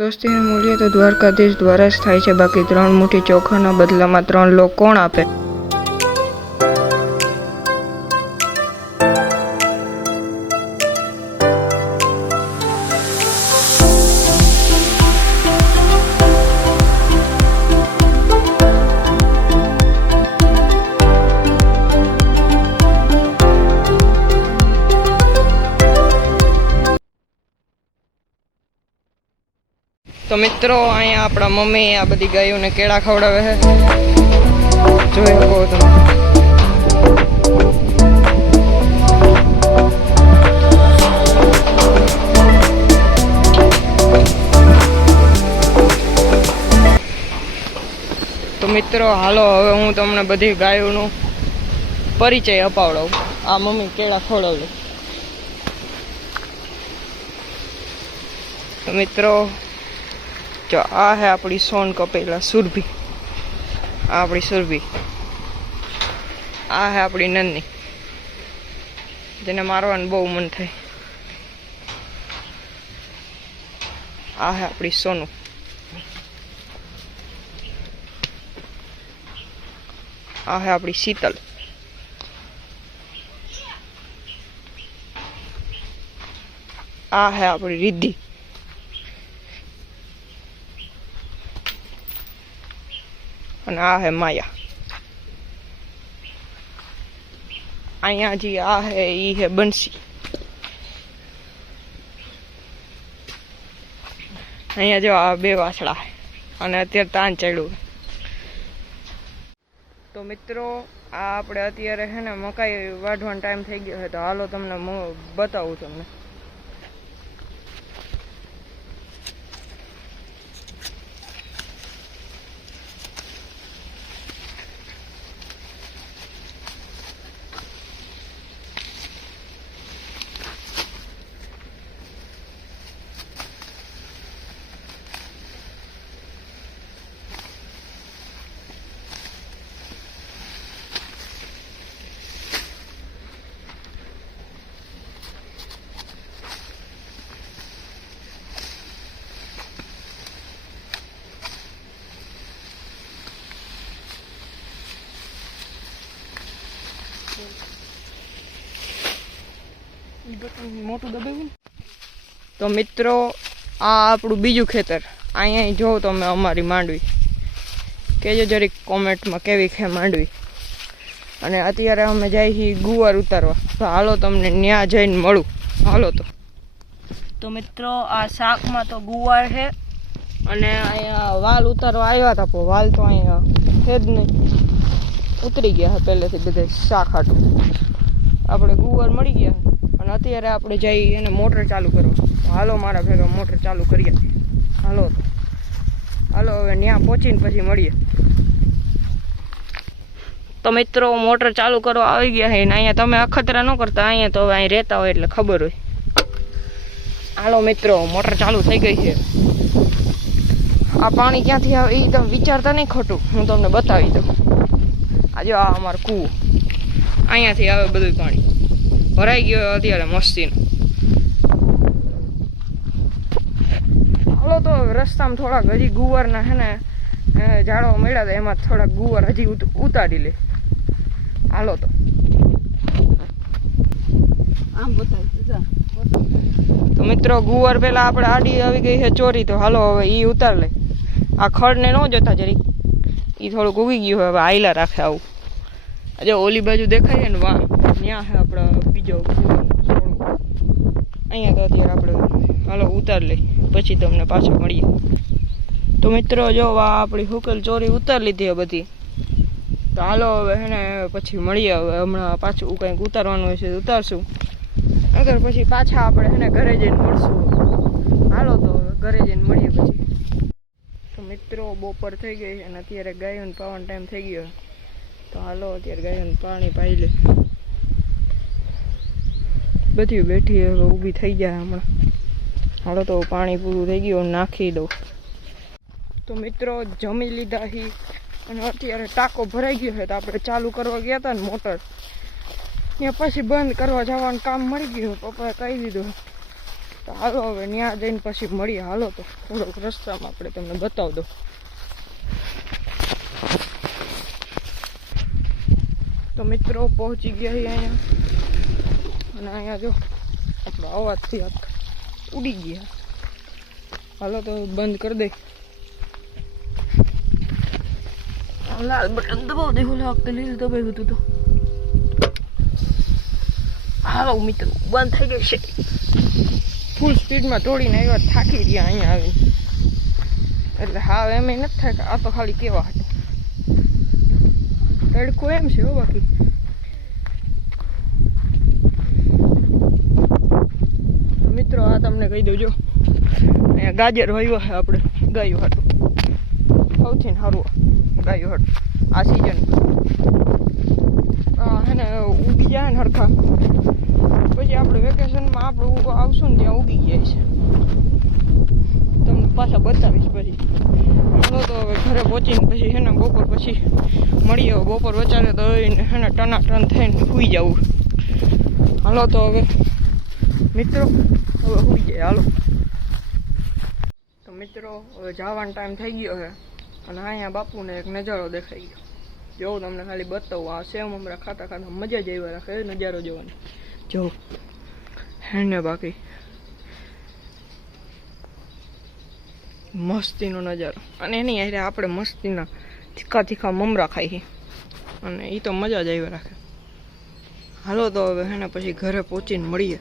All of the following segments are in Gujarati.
દોસ્તીનું મૂલ્ય તો દ્વારકાધીશ દ્વારા જ થાય છે, બાકી 3 મુઠ્ઠી ચોખાના બદલામાં 3 લોક કોણ આપે? તો મિત્રો, અહીંયા આપણા મમ્મી આ બધી ગાયોને કેળા ખવડાવે છે, જોઈ શકો તમે. તો મિત્રો હાલો, હવે હું તમને બધી ગાયોનો પરિચય અપાવડાવું. આ મમ્મી કેળા ખવડાવે. તો મિત્રો જો આ હે આપણી સોન કપેલા સુરભી, આ આપણી સુરભી. આ હે આપણી નંદની, જેને મારવાનું બહુ મન થાય. આ હે આપણી સોનું. આ હે આપણી શીતલ. આ હે આપણી રિદ્ધિ. અને આ હે માયા. અહીંયા જે આ હે ઈ હે બંસી. અહીંયા જો આ 2 વાછડા હે અને અત્યારે તાન ચડ્યું. તો મિત્રો આ આપણે અત્યારે હે ને મકાઈ વાઢવાનો ટાઈમ થઈ ગયો છે, તો હાલો તમને બતાવું તમને. મોટું દબાવ્યું. તો મિત્રો આ આપણું બીજું ખેતર. અહીંયા જો તમે અમારી માંડવી, કહેજો જરીક કોમેન્ટમાં કેવી છે માંડવી. અને અત્યારે અમે જાય છીએ ગુવાર ઉતારવા, તો હાલો તમને ન્યા જઈને મળું. હાલો. તો મિત્રો આ શાકમાં તો ગુવાર છે, અને અહીંયા વાલ ઉતારવા આવ્યા હતા, પણ વાલ તો અહીંયા છે જ નહીં, ઉતરી ગયા છે પહેલેથી બધે શાક હાટું. આપણે ગુવાર મળી ગયા અને અત્યારે આપણે જઈ એને મોટર ચાલુ કરવા. હાલો મારા ભેગા મોટર ચાલુ કરીએ. હાલો હવે ત્યાં પહોંચીને પછી મળીએ. તો મિત્રો મોટર ચાલુ કરવા આવી ગયા છે ને અહીંયા તમે અખતરા ન કરતા, અહીંયા તો હવે અહીં રહેતા હોય એટલે ખબર હોય. હાલો મિત્રો, મોટર ચાલુ થઈ ગઈ છે. આ પાણી ક્યાંથી આવે એ તમે વિચારતા નહીં ખોટું, હું તમને બતાવી દઉં. આજે આ અમારો કૂવો, અહીંયાથી આવે બધું પાણી. ભરાઈ ગયો અત્યારે મસ્તીનો. હાલો તો રસ્તામાં થોડાક હજી ગુવારના છે ને ઝાડવા મળ્યા હતા, એમાં થોડાક ગુવાર હજી ઉતારી લે. હાલો આમ બતાવી. તો મિત્રો ગુવાર પેલા આપણે આડી આવી ગઈ છે ચોરી, તો હાલો હવે ઈ ઉતાર લે. આ ખડને ન જોતા જરીક, ઈ થોડુંક ઉગી ગયું હવે આયલા રાખે. આવું આજે ઓલી બાજુ દેખાય છે ને વાહ, ત્યાં છે આપણા બીજો. અહીંયા તો અત્યારે આપણે હાલો ઉતાર લઈ, પછી તમને પાછો મળીએ. તો મિત્રો જો આ આપણી હુકલ ચોરી ઉતાર લીધી બધી, તો હાલો હવે હે ને પછી મળીએ. હવે હમણાં પાછું કંઈક ઉતારવાનું હશે તો ઉતારશું, અગર પછી પાછા આપણે હે ને ઘરે જઈને મળશું. હાલો તો હવે ઘરે જઈને મળીએ પછી. તો મિત્રો બપોર થઈ ગઈ અને અત્યારે ગાયોને પાવાનો ટાઈમ થઈ ગયો, તો હાલો અત્યારે ગાયોને પાણી પાઈ લે. બધી બેઠી હવે ઊભી થઈ જાય હમણાં. હાલો તો પાણી પૂરું થઈ ગયું, નાખી દઉં. તો મિત્રો જમી લીધા હી અને અત્યારે ટાંકો ભરાઈ ગયો છે, તો આપણે ચાલુ કરવા ગયા હતા ને મોટર, ત્યાં પછી બંધ કરવા જવાનું કામ મળી ગયું. પપ્પાએ કહી દીધું તો હાલો હવે ત્યાં જઈને પછી મળીએ. હાલો તો થોડોક રસ્તામાં આપણે તમને બતાવી દો. તો મિત્રો પહોંચી ગયા છીએ અહીંયા, અને અહીંયા જો આપણો અવાજથી ઉડી ગયા. હાલો તો બંધ કરી દે. લાલ બટન દબાવ દે. ઓલા વખતે લીલું દબાવ્યું હતું તો. હાલો મિત્રો બંધ થઈ ગઈ છે. ફૂલ સ્પીડમાં તોડીને આવ્યા, થાકી રહ્યા અહીંયા આવીને. એટલે હા એમ નથી થાય કે આ તો ખાલી કેવા હતું. તડકો એમ છે હો. બાકી તો મિત્રો આ તમને કહી દઉં, જો અહીંયા ગાજર વાવ્યા છે આપણે ગાયું હાટું. સૌથી સારું ગાયું હાટું આ સિઝન હે ને ઉગી જાય ને હરખા. પછી આપણે વેકેશનમાં આપણું આવશું ને ત્યાં ઉગી જાય છે. તમને પાછા બતાવીશ પછી. હાલો તો હવે ઘરે પહોંચીને પછી છે ને બપોર પછી મળીએ. બપોર વચારે તો હે ને ટનાટન થઈને સૂઈ જવું. હાલો તો હવે મિત્રો હવે સૂઈ જાય. હાલો તો મિત્રો હવે જવાનો ટાઈમ થઈ ગયો છે, અને અહીંયા બાપુને એક નજારો દેખાઈ ગયો. જોઉં તમને ખાલી બતાવું. આ સેવ મમરા ખાતા ખાતા મજા જ આવી રાખે નજારો જોવાની. જો હે ને બાકી મસ્તીનો નજારો. અને એની હારે આપણે મસ્તીના તીખા તીખા મમરા ખાઈએ, અને એ તો મજા જ આવી રાખે. હાલો તો હવે હે ને પછી ઘરે પહોંચીને મળીએ.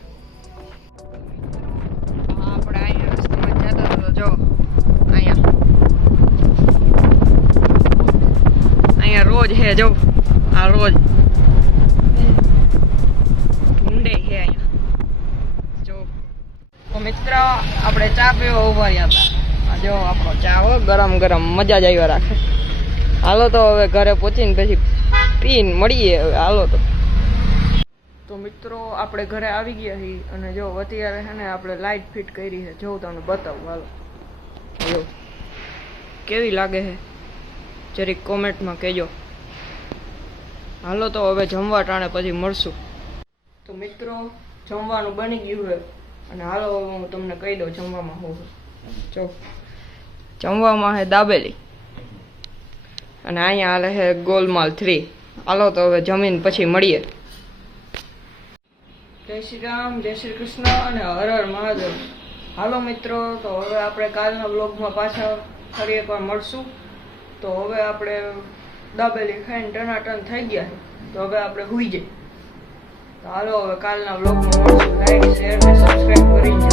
આપણે અહીંયા રસ્તામાં જતા હતા તો જો અહીંયા રોજ હે. જો આ રોજ ઊંડે હે અહીંયા. જો તો મિત્ર આપણે ચા પીવા ઉભા રહ્યા હતા. જો આપણો ચા હો ગરમ ગરમ મજા જ આવ્યા રાખે. હાલો તો હવે ઘરે પહોંચીને પછી પીને મળીએ હવે. હાલો તો મિત્રો આપણે ઘરે આવી ગયા છીએ, અને જો અત્યારે છે ને આપણે લાઇટ ફિટ કરી છે. જો તમને બતાવું. હાલો જો કેવી લાગે છે જરીક કોમેન્ટમાં કહેજો. હાલો તો હવે જમવા ટાણે પછી મળશું. તો મિત્રો જમવાનું બની ગયું છે, અને હાલો હું તમને કહી દઉં જમવામાં હું. જો જમવામાં છે દાબેલી, અને અહીંયા હાલે છે ગોલમાલ 3. હાલો તો હવે જમીન પછી મળીએ. જય શ્રી રામ, જય શ્રી કૃષ્ણ, અને હર હર મહાદેવ. હાલો મિત્રો તો હવે આપણે કાલના બ્લોગમાં પાછા ફરી એકવાર મળશું. તો હવે આપણે દાબેલી ખાઈને ટનાટન થઈ ગયા છે, તો હવે આપણે સૂઈ જઈએ. તો હાલો હવે કાલના બ્લોગમાં મળશું. લાઈક શેર ને સબસ્ક્રાઈબ કરી